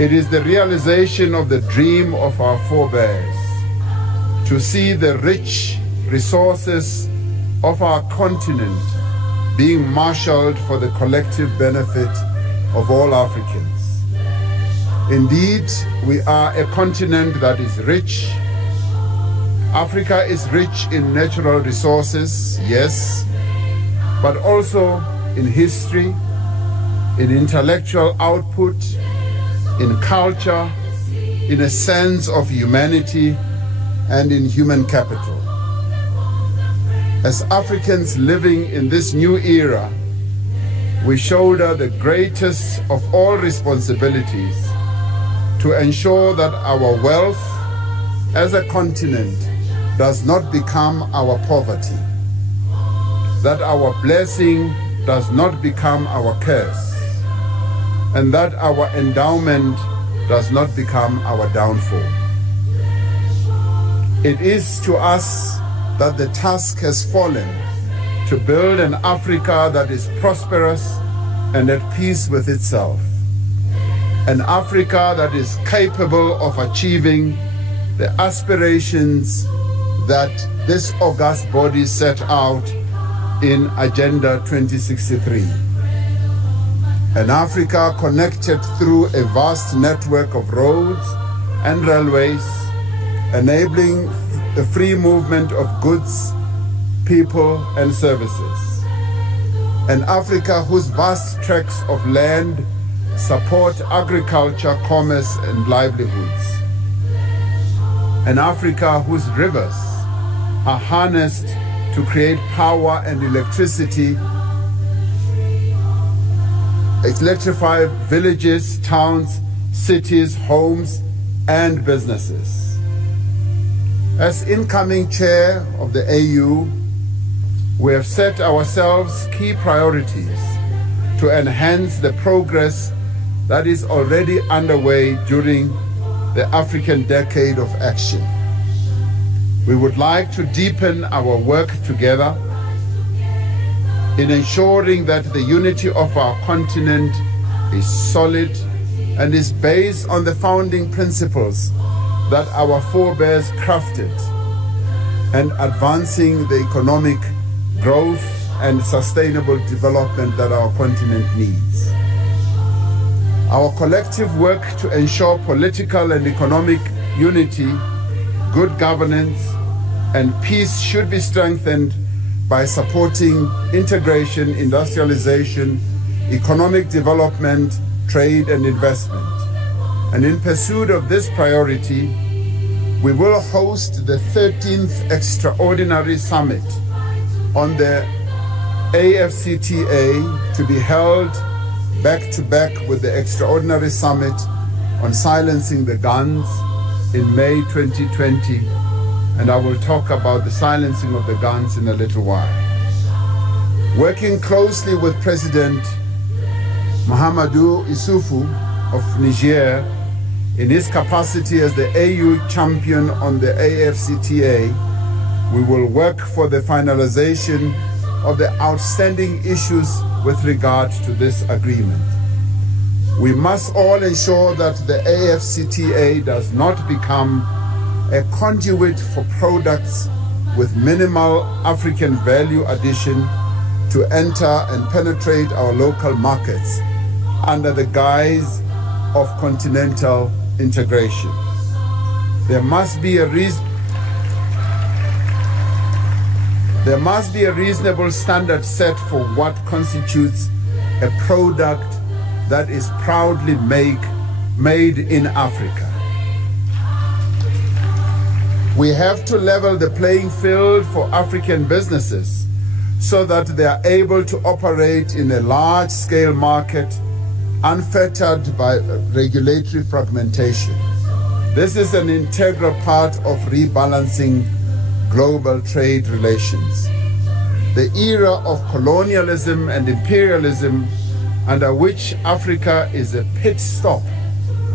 It is the realization of the dream of our forebears to see the rich resources of our continent being marshaled for the collective benefit of all Africans. Indeed, we are a continent that is rich. Africa is rich in natural resources, yes, but also in history, in intellectual output, in culture, in a sense of humanity, and in human capital. As Africans living in this new era, we shoulder the greatest of all responsibilities to ensure that our wealth as a continent does not become our poverty, that our blessing does not become our curse, and that our endowment does not become our downfall. It is to us that the task has fallen to build an Africa that is prosperous and at peace with itself, an Africa that is capable of achieving the aspirations that this august body set out in Agenda 2063. An Africa connected through a vast network of roads and railways, enabling the free movement of goods, people, and services. An Africa whose vast tracts of land support agriculture, commerce, and livelihoods. An Africa whose rivers are harnessed to create power and electricity, electrify villages, towns, cities, homes, and businesses. As incoming chair of the AU, we have set ourselves key priorities to enhance the progress that is already underway during the African Decade of Action. We would like to deepen our work together in ensuring that the unity of our continent is solid and is based on the founding principles that our forebears crafted, and advancing the economic growth and sustainable development that our continent needs. Our collective work to ensure political and economic unity, good governance, and peace should be strengthened by supporting integration, industrialization, economic development, trade, and investment. And in pursuit of this priority, we will host the 13th Extraordinary Summit on the AFCTA to be held back-to-back with the Extraordinary Summit on silencing the Gunz in May 2020, and I will talk about the silencing of the Gunz in a little while. Working closely with President Mahamadou Issoufou of Niger in his capacity as the AU champion on the AFCTA, we will work for the finalization of the outstanding issues with regard to this agreement. We must all ensure that the AFCTA does not become a conduit for products with minimal African value addition to enter and penetrate our local markets under the guise of continental integration. There must be a reasonable standard set for what constitutes a product that is proudly made in Africa. We have to level the playing field for African businesses so that they are able to operate in a large-scale market unfettered by regulatory fragmentation. This is an integral part of rebalancing global trade relations. The era of colonialism and imperialism, under which Africa is a pit stop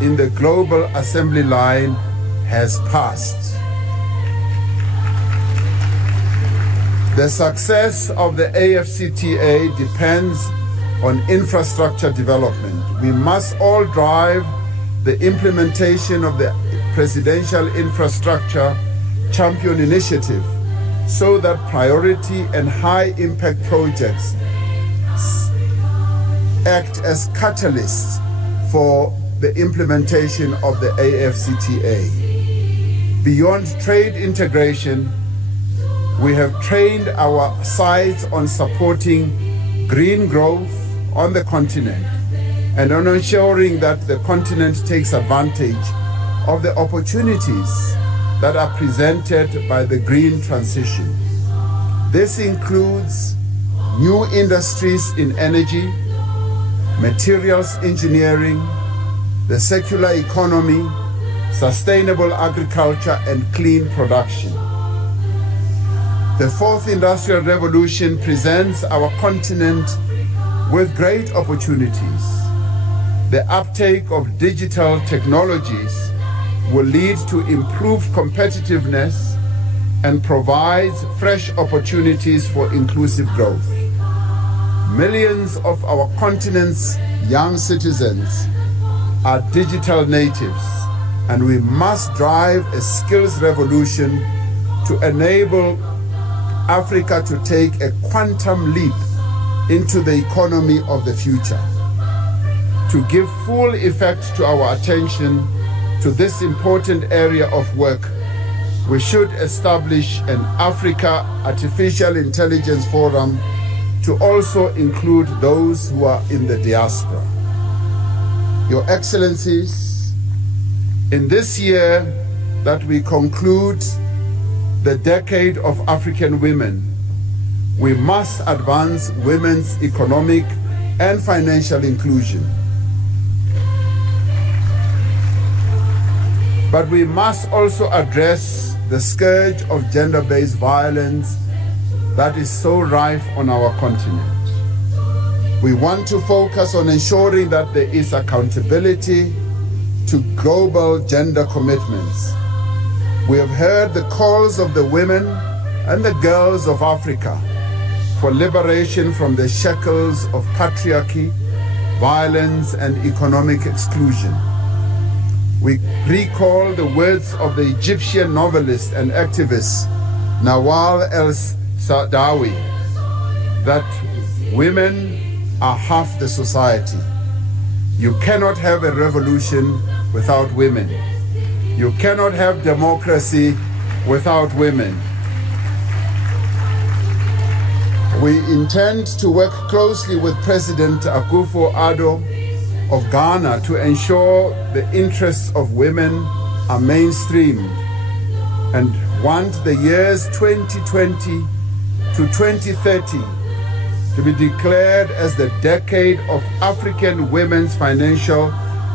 in the global assembly line, has passed. The success of the AFCTA depends on infrastructure development. We must all drive the implementation of the Presidential Infrastructure Champion Initiative so that priority and high-impact projects act as catalysts for the implementation of the AfCFTA. Beyond trade integration, we have trained our sights on supporting green growth on the continent and on ensuring that the continent takes advantage of the opportunities that are presented by the green transition. This includes new industries in energy, materials engineering, the circular economy, sustainable agriculture, and clean production. The fourth industrial revolution presents our continent with great opportunities. The uptake of digital technologies will lead to improved competitiveness and provides fresh opportunities for inclusive growth. Millions of our continent's young citizens are digital natives, and we must drive a skills revolution to enable Africa to take a quantum leap into the economy of the future. To give full effect to our attention to this important area of work, we should establish an Africa Artificial Intelligence Forum to also include those who are in the diaspora. Your Excellencies, in this year that we conclude the Decade of African Women, we must advance women's economic and financial inclusion. But we must also address the scourge of gender-based violence that is so rife on our continent. We want to focus on ensuring that there is accountability to global gender commitments. We have heard the calls of the women and the girls of Africa for liberation from the shackles of patriarchy, violence, and economic exclusion. We recall the words of the Egyptian novelist and activist Nawal el-Saadawi that women are half the society. You cannot have a revolution without women. You cannot have democracy without women. We intend to work closely with President Akufo-Addo of Ghana to ensure the interests of women are mainstreamed, and want the years 2020 to 2030 to be declared as the decade of African women's financial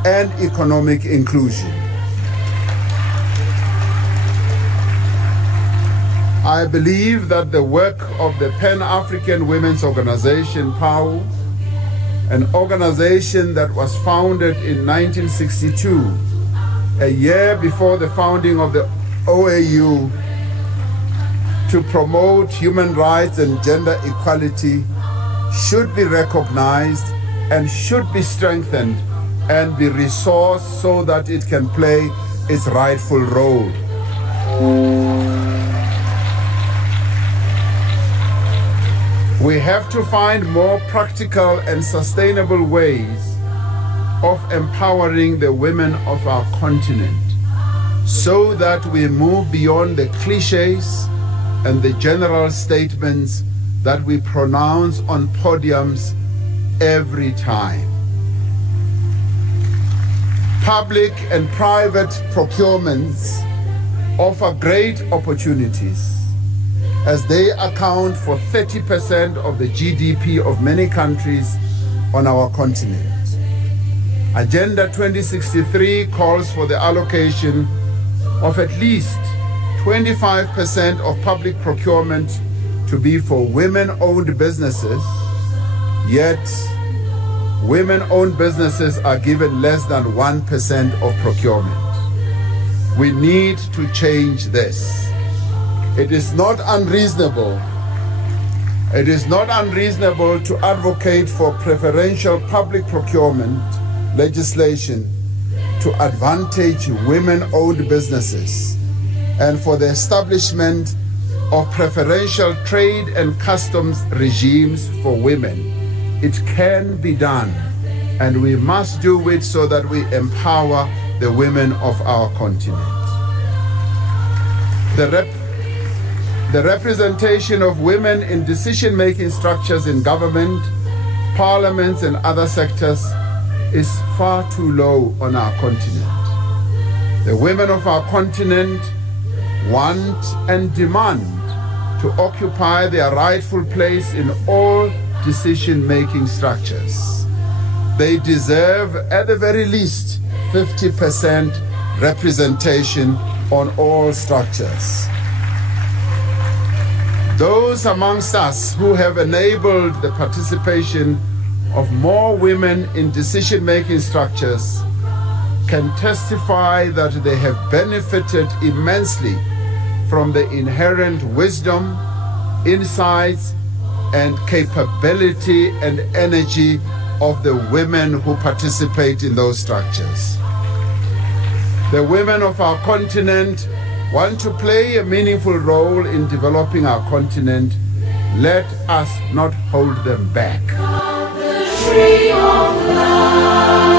and economic inclusion. I believe that the work of the Pan-African Women's Organization, PAWU, an organization that was founded in 1962, a year before the founding of the OAU, to promote human rights and gender equality, should be recognized and should be strengthened and be resourced so that it can play its rightful role. We have to find more practical and sustainable ways of empowering the women of our continent so that we move beyond the cliches and the general statements that we pronounce on podiums every time. Public and private procurements offer great opportunities as they account for 30% of the GDP of many countries on our continent. Agenda 2063 calls for the allocation of at least 25% of public procurement to be for women-owned businesses, yet women-owned businesses are given less than 1% of procurement. We need to change this. It is not unreasonable. It is not unreasonable to advocate for preferential public procurement legislation to advantage women-owned businesses and for the establishment of preferential trade and customs regimes for women. It can be done, and we must do it so that we empower the women of our continent. The representation of women in decision-making structures in government, parliaments, and other sectors is far too low on our continent. The women of our continent want and demand to occupy their rightful place in all decision-making structures. They deserve, at the very least, 50% representation on all structures. Those amongst us who have enabled the participation of more women in decision-making structures can testify that they have benefited immensely from the inherent wisdom, insights, and capability and energy of the women who participate in those structures. The women of our continent want to play a meaningful role in developing our continent. Let us not hold them back. The tree of life.